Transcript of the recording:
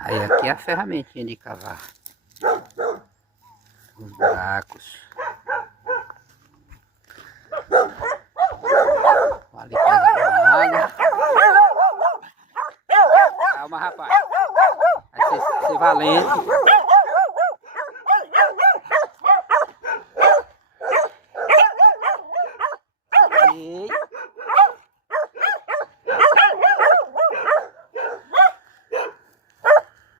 Aí aqui é a ferramentinha de cavar os buracos. Ali pega água. Calma, rapaz. Vai ser valente.